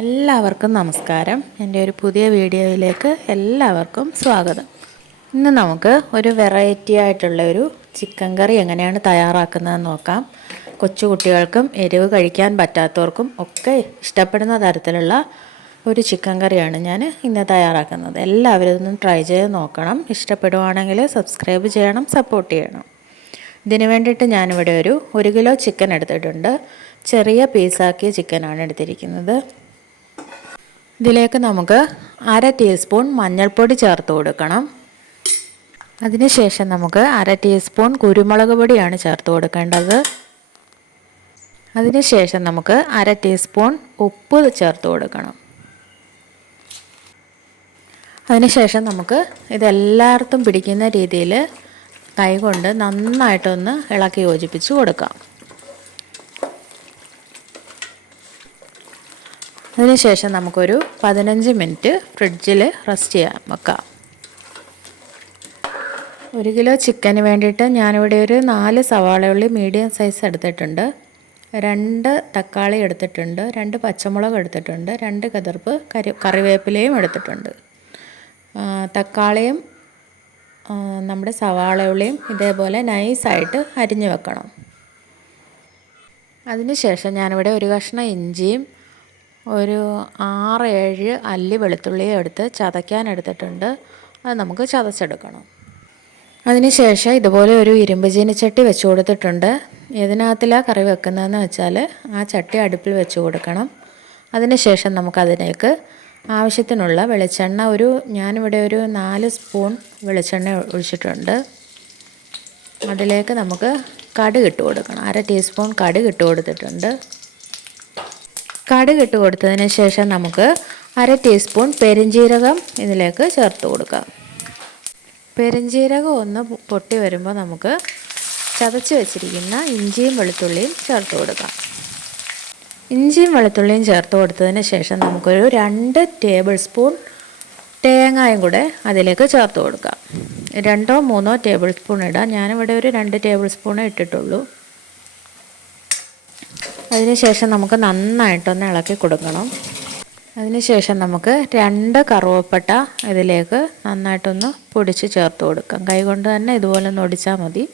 എല്ലാവർക്കും നമസ്കാരം. എൻ്റെ ഒരു പുതിയ വീഡിയോയിലേക്ക് എല്ലാവർക്കും സ്വാഗതം. ഇന്ന് നമുക്ക് ഒരു വെറൈറ്റി ആയിട്ടുള്ള ഒരു ചിക്കൻ കറി എങ്ങനെയാണ് തയ്യാറാക്കുന്നതെന്ന് നോക്കാം. കൊച്ചു കുട്ടികൾക്കും എരിവ് കഴിക്കാൻ പറ്റാത്തവർക്കും ഒക്കെ ഇഷ്ടപ്പെടുന്ന തരത്തിലുള്ള ഒരു ചിക്കൻ കറിയാണ് ഞാൻ ഇന്ന് തയ്യാറാക്കുന്നത്. എല്ലാവരും ഇതൊന്നും ട്രൈ ചെയ്ത് നോക്കണം. ഇഷ്ടപ്പെടുവാണെങ്കിൽ സബ്സ്ക്രൈബ് ചെയ്യണം, സപ്പോർട്ട് ചെയ്യണം. ഇതിന് വേണ്ടിയിട്ട് ഞാനിവിടെ ഒരു കിലോ ചിക്കൻ എടുത്തിട്ടുണ്ട്. ചെറിയ പീസാക്കിയ ചിക്കനാണ് എടുത്തിരിക്കുന്നത്. ഇതിലേക്ക് നമുക്ക് 1/2 ടീസ്പൂൺ മഞ്ഞൾപ്പൊടി ചേർത്ത് കൊടുക്കണം. അതിനുശേഷം നമുക്ക് 1/2 ടീസ്പൂൺ കുരുമുളക് പൊടിയാണ് ചേർത്ത് കൊടുക്കേണ്ടത്. അതിനുശേഷം നമുക്ക് 1/2 ടീസ്പൂൺ ഉപ്പ് ചേർത്ത് കൊടുക്കണം. അതിനുശേഷം നമുക്ക് ഇതെല്ലായിടത്തും പിടിക്കുന്ന രീതിയിൽ കൈകൊണ്ട് നന്നായിട്ടൊന്ന് ഇളക്കി യോജിപ്പിച്ച് കൊടുക്കാം. അതിനുശേഷം നമുക്കൊരു 15 മിനിറ്റ് ഫ്രിഡ്ജിൽ റെസ്റ്റ് ചെയ്യാൻ വെക്കാം. 1 കിലോ ചിക്കന് വേണ്ടിയിട്ട് ഞാനിവിടെ ഒരു 4 സവാളയുള്ളി മീഡിയം സൈസ് എടുത്തിട്ടുണ്ട്, 2 തക്കാളി എടുത്തിട്ടുണ്ട്, 2 പച്ചമുളക് എടുത്തിട്ടുണ്ട്, 2 കതിർപ്പ് കറിവേപ്പിലയും എടുത്തിട്ടുണ്ട്. തക്കാളിയും നമ്മുടെ സവാളയുള്ളിയും ഇതേപോലെ നൈസായിട്ട് അരിഞ്ഞു വെക്കണം. അതിനുശേഷം ഞാനിവിടെ ഒരു കഷ്ണം ഇഞ്ചിയും ഒരു 6-7 അല്ലി വെളുത്തുള്ളിയും എടുത്ത് ചതയ്ക്കാൻ എടുത്തിട്ടുണ്ട്. അത് നമുക്ക് ചതച്ചെടുക്കണം. അതിനുശേഷം ഇതുപോലെ ഒരു ഇരുമ്പ് ചീനിച്ചട്ടി വെച്ച് കൊടുത്തിട്ടുണ്ട്. ഇതിനകത്തിലാണ് കറി വെക്കുന്നതെന്ന് വെച്ചാൽ ആ ചട്ടി അടുപ്പിൽ വെച്ച് കൊടുക്കണം. അതിനുശേഷം നമുക്കതിലേക്ക് ആവശ്യത്തിനുള്ള വെളിച്ചെണ്ണ ഞാനിവിടെ ഒരു 4 സ്പൂൺ വെളിച്ചെണ്ണ ഒഴിച്ചിട്ടുണ്ട്. അതിലേക്ക് നമുക്ക് കടുക് ഇട്ട് കൊടുക്കണം. 1/2 ടീസ്പൂൺ കടുക് ഇട്ട് കൊടുത്തിട്ടുണ്ട്. കടുക് ഇട്ട് കൊടുത്തതിന് ശേഷം നമുക്ക് 1/2 ടീസ്പൂൺ പെരുംജീരകം ഇതിലേക്ക് ചേർത്ത് കൊടുക്കാം. പെരുംജീരകം ഒന്ന് പൊട്ടി വരുമ്പോൾ നമുക്ക് ചതച്ച് വെച്ചിരിക്കുന്ന ഇഞ്ചിയും വെളുത്തുള്ളിയും ചേർത്ത് കൊടുക്കാം. ഇഞ്ചിയും വെളുത്തുള്ളിയും ചേർത്ത് കൊടുത്തതിന് ശേഷം നമുക്കൊരു 2 ടേബിൾ സ്പൂൺ തേങ്ങയും കൂടെ അതിലേക്ക് ചേർത്ത് കൊടുക്കാം. 2-3 ടേബിൾ സ്പൂൺ ഇടാം. ഞാനിവിടെ ഒരു 2 ടേബിൾ സ്പൂണേ ഇട്ടിട്ടുള്ളൂ. അതിനുശേഷം നമുക്ക് നന്നായിട്ടൊന്ന് ഇളക്കി കൊടുക്കണം. അതിനുശേഷം നമുക്ക് 2 കറുവപ്പട്ട ഇതിലേക്ക് നന്നായിട്ടൊന്ന് പൊടിച്ച് ചേർത്ത് കൊടുക്കാം. കൈകൊണ്ട് തന്നെ ഇതുപോലെ ഒന്ന് ഒടിച്ചാൽ മതി.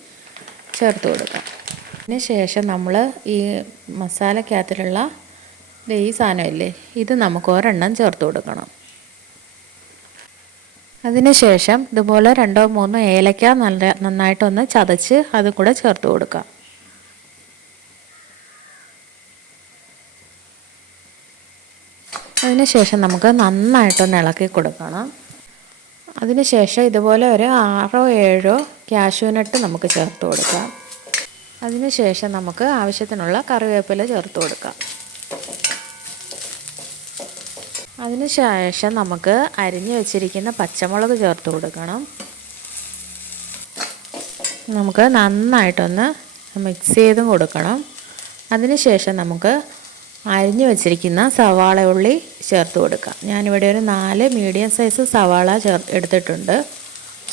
ചേർത്ത് കൊടുക്കാം. അതിനുശേഷം നമ്മൾ ഈ മസാലക്കകത്തിലുള്ള ഈ സാധനമില്ലേ, ഇത് നമുക്ക് ഒരെണ്ണം ചേർത്ത് കൊടുക്കണം. അതിനുശേഷം ഇതുപോലെ 2-3 ഏലക്ക നന്നായിട്ടൊന്ന് ചതച്ച് അതും കൂടെ ചേർത്ത് കൊടുക്കാം. അതിനുശേഷം നമുക്ക് നന്നായിട്ടൊന്ന് ഇളക്കി കൊടുക്കണം. അതിനുശേഷം ഇതുപോലെ ഒരു 6-7 കാഷ്യൂനട്ട് നമുക്ക് ചേർത്ത് കൊടുക്കാം. അതിനുശേഷം നമുക്ക് ആവശ്യത്തിനുള്ള കറിവേപ്പില ചേർത്ത് കൊടുക്കാം. അതിനുശേഷം നമുക്ക് അരിഞ്ഞു വെച്ചിരിക്കുന്ന പച്ചമുളക് ചേർത്ത് കൊടുക്കണം. നമുക്ക് നന്നായിട്ടൊന്ന് മിക്സ് ചെയ്തും കൊടുക്കണം. അതിനുശേഷം നമുക്ക് അരിഞ്ഞു വെച്ചിരിക്കുന്ന സവാള ഉള്ളി ചേർത്ത് കൊടുക്കാം. ഞാനിവിടെ ഒരു 4 മീഡിയം സൈസ് സവാള എടുത്തിട്ടുണ്ട്.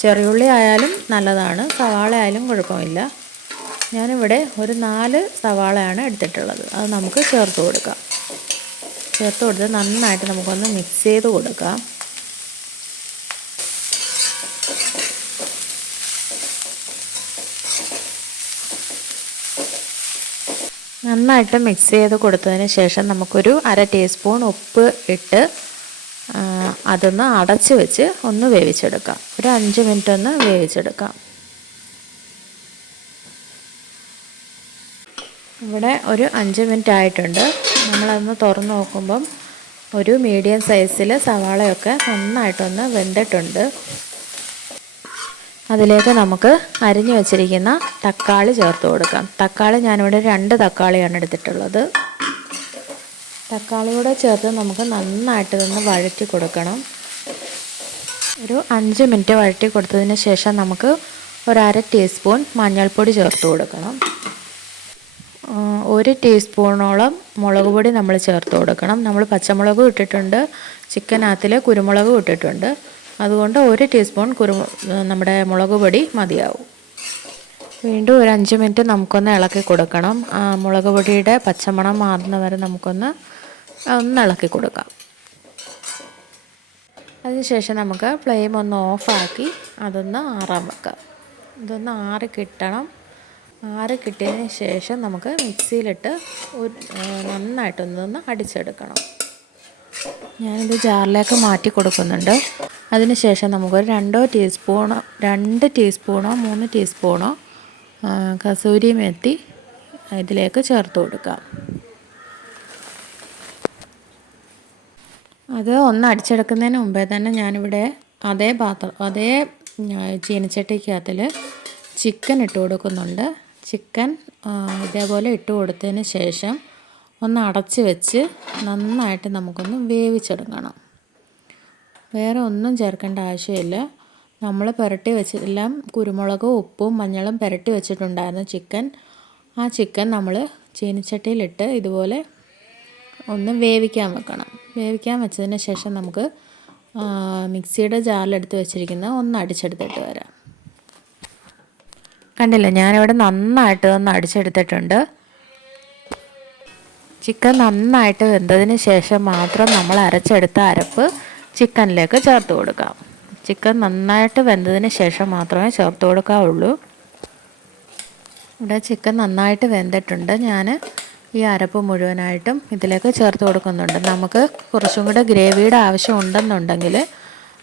ചെറിയുള്ളി ആയാലും നല്ലതാണ്, സവാള ആയാലും കുഴപ്പമില്ല. ഞാനിവിടെ ഒരു 4 സവാളയാണ് എടുത്തിട്ടുള്ളത്. അത് നമുക്ക് ചേർത്ത് കൊടുക്കാം. ചേർത്ത് കൊടുത്ത് നന്നായിട്ട് നമുക്കൊന്ന് മിക്സ് ചെയ്ത് കൊടുക്കാം. നന്നായിട്ട് മിക്സ് ചെയ്ത് കൊടുത്തതിന് ശേഷം നമുക്കൊരു 1/2 ടീസ്പൂൺ ഉപ്പ് ഇട്ട് അതൊന്ന് അടച്ച് വെച്ച് ഒന്ന് വേവിച്ചെടുക്കാം. ഒരു 5 മിനിറ്റ് ഒന്ന് വേവിച്ചെടുക്കാം. ഇവിടെ ഒരു 5 മിനിറ്റ് ആയിട്ടുണ്ട്. നമ്മളതൊന്ന് തുറന്ന് നോക്കുമ്പം ഒരു മീഡിയം സൈസിൽ സവാളയൊക്കെ നന്നായിട്ടൊന്ന് വെന്തിട്ടുണ്ട്. അതിലേക്ക് നമുക്ക് അരിഞ്ഞു വെച്ചിരിക്കുന്ന തക്കാളി ചേർത്ത് കൊടുക്കാം. തക്കാളി ഞാനിവിടെ 2 തക്കാളിയാണ് എടുത്തിട്ടുള്ളത്. തക്കാളി കൂടെ ചേർത്ത് നമുക്ക് നന്നായിട്ട് ഇതൊന്ന് വഴറ്റി കൊടുക്കണം. ഒരു 5 മിനിറ്റ് വഴറ്റി കൊടുത്തതിന് ശേഷം നമുക്ക് ഒരു 1/2 ടീസ്പൂൺ മഞ്ഞൾപ്പൊടി ചേർത്ത് കൊടുക്കണം. 1 ടീസ്പൂണോളം മുളക് പൊടി നമ്മൾ ചേർത്ത് കൊടുക്കണം. നമ്മൾ പച്ചമുളകും ഇട്ടിട്ടുണ്ട്, ചിക്കനകത്തിൽ കുരുമുളകും ഇട്ടിട്ടുണ്ട്. അതുകൊണ്ട് 1 ടീസ്പൂൺ നമ്മുടെ മുളക് പൊടി മതിയാവും. വീണ്ടും ഒരു 5 മിനിറ്റ് നമുക്കൊന്ന് ഇളക്കി കൊടുക്കണം. മുളക് പൊടിയുടെ പച്ചമണം മാറുന്ന വരെ നമുക്കൊന്ന് ഒന്ന് ഇളക്കി കൊടുക്കാം. അതിനുശേഷം നമുക്ക് ഫ്ലെയിം ഒന്ന് ഓഫാക്കി അതൊന്ന് ആറാൻ വെക്കാം. ഇതൊന്ന് ആറി കിട്ടണം. ആറി കിട്ടിയതിന് ശേഷം നമുക്ക് മിക്സിയിലിട്ട് നന്നായിട്ടൊന്ന് അടിച്ചെടുക്കണം. ഞാനിത് ജാറിലേക്ക് മാറ്റി കൊടുക്കുന്നുണ്ട്. അതിനുശേഷം നമുക്കൊരു 2 ടീസ്പൂണോ 3 ടീസ്പൂണോ കസൂരി മേത്തി ഇതിലേക്ക് ചേർത്ത് കൊടുക്കാം. അത് ഒന്ന് അടിച്ചെടുക്കുന്നതിന് മുമ്പേ തന്നെ ഞാനിവിടെ അതേ ചീനച്ചട്ടിക്കകത്തിൽ ചിക്കൻ ഇട്ട് കൊടുക്കുന്നുണ്ട്. ചിക്കൻ ഇതേപോലെ ഇട്ട് കൊടുത്തതിന് ശേഷം ഒന്ന് അടച്ച് വെച്ച് നന്നായിട്ട് നമുക്കൊന്ന് വേവിച്ചെടുക്കണം. വേറെ ഒന്നും ചേർക്കേണ്ട ആവശ്യമില്ല. നമ്മൾ പുരട്ടി വെച്ചെല്ലാം കുരുമുളകും ഉപ്പും മഞ്ഞളും പുരട്ടി വെച്ചിട്ടുണ്ടായിരുന്നു ചിക്കൻ. ആ ചിക്കൻ നമ്മൾ ചീനച്ചട്ടിയിലിട്ട് ഇതുപോലെ ഒന്ന് വേവിക്കാൻ വെക്കണം. വേവിക്കാൻ വെച്ചതിന് ശേഷം നമുക്ക് മിക്സിയുടെ ജാറിലെടുത്ത് വെച്ചിരിക്കുന്ന ഒന്ന് അടിച്ചെടുത്തിട്ട് വരാം. കണ്ടില്ലേ, ഞാനിവിടെ നന്നായിട്ട് ഒന്ന് അടിച്ചെടുത്തിട്ടുണ്ട്. ചിക്കൻ നന്നായിട്ട് വെന്തതിന് ശേഷം മാത്രം നമ്മൾ അരച്ചെടുത്ത അരപ്പ് ചിക്കനിലേക്ക് ചേർത്ത് കൊടുക്കാം. ചിക്കൻ നന്നായിട്ട് വെന്തതിന് ശേഷം മാത്രമേ ചേർത്ത് കൊടുക്കാവുള്ളൂ. ഇവിടെ ചിക്കൻ നന്നായിട്ട് വെന്തിട്ടുണ്ട്. ഞാൻ ഈ അരപ്പ് മുഴുവനായിട്ടും ഇതിലേക്ക് ചേർത്ത് കൊടുക്കുന്നുണ്ട്. നമുക്ക് കുറച്ചും കൂടെ ഗ്രേവിയുടെ ആവശ്യം ഉണ്ടെന്നുണ്ടെങ്കിൽ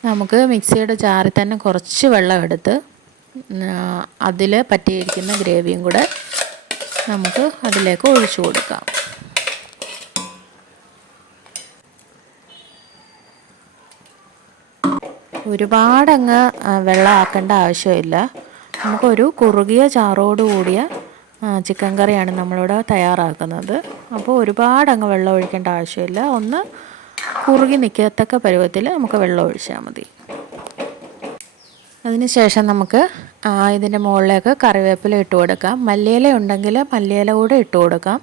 നമുക്ക് മിക്സിയുടെ ജാറിൽ തന്നെ കുറച്ച് വെള്ളം എടുത്ത് അതിൽ പറ്റിയിരിക്കുന്ന ഗ്രേവിയും കൂടെ നമുക്ക് അതിലേക്ക് ഒഴിച്ചു കൊടുക്കാം. ഒരുപാടങ്ങ് വെള്ളമാക്കേണ്ട ആവശ്യമില്ല. നമുക്കൊരു കുറുകിയ ചാറോട് കൂടിയ ചിക്കൻ കറിയാണ് നമ്മളിവിടെ തയ്യാറാക്കുന്നത്. അപ്പോൾ ഒരുപാടങ്ങ് വെള്ളം ഒഴിക്കേണ്ട ആവശ്യമില്ല. ഒന്ന് കുറുകി നിൽക്കത്തക്ക പരുവത്തിൽ നമുക്ക് വെള്ളം ഒഴിച്ചാൽ മതി. അതിനുശേഷം നമുക്ക് ഇതിൻ്റെ മുകളിലേക്ക് കറിവേപ്പില ഇട്ട് കൊടുക്കാം. മല്ലിയില ഉണ്ടെങ്കിൽ മല്ലിയില കൂടെ ഇട്ട് കൊടുക്കാം.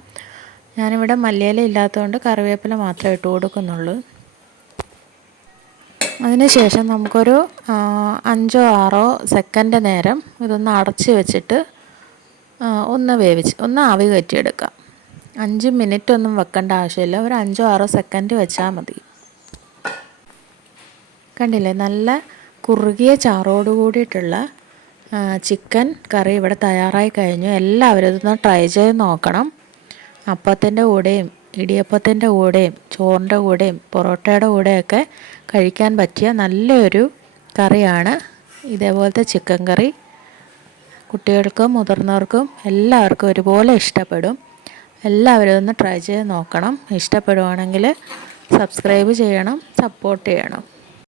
ഞാനിവിടെ മല്ലിയില ഇല്ലാത്തതുകൊണ്ട് കറിവേപ്പില മാത്രമേ ഇട്ട് കൊടുക്കുന്നുള്ളൂ. അതിനുശേഷം നമുക്കൊരു 5-6 സെക്കൻഡ് നേരം ഇതൊന്ന് അടച്ച് വെച്ചിട്ട് ഒന്ന് ആവി കയറ്റിയെടുക്കാം. 5 മിനിറ്റ് ഒന്നും വെക്കേണ്ട ആവശ്യമില്ല. ഒരു 5-6 സെക്കൻഡ് വെച്ചാൽ മതി. കണ്ടില്ലേ, നല്ല കുറുകിയ ചാറോട് കൂടിയിട്ടുള്ള ചിക്കൻ കറി ഇവിടെ തയ്യാറായി കഴിഞ്ഞു. എല്ലാവരും ഇതൊന്ന് ട്രൈ ചെയ്ത് നോക്കണം. അപ്പത്തിൻ്റെ കൂടെയും ഇടിയപ്പത്തിൻ്റെ കൂടെയും ചോറിൻ്റെ കൂടെയും പൊറോട്ടയുടെ കൂടെയൊക്കെ കഴിക്കാൻ പറ്റിയ നല്ലൊരു കറിയാണ് ഇതേപോലത്തെ ചിക്കൻ കറി. കുട്ടികൾക്കും മുതിർന്നവർക്കും എല്ലാവർക്കും ഒരുപോലെ ഇഷ്ടപ്പെടും. എല്ലാവരും ഒന്ന് ട്രൈ ചെയ്ത് നോക്കണം. ഇഷ്ടപ്പെടുവാണെങ്കിൽ സബ്സ്ക്രൈബ് ചെയ്യണം, സപ്പോർട്ട് ചെയ്യണം.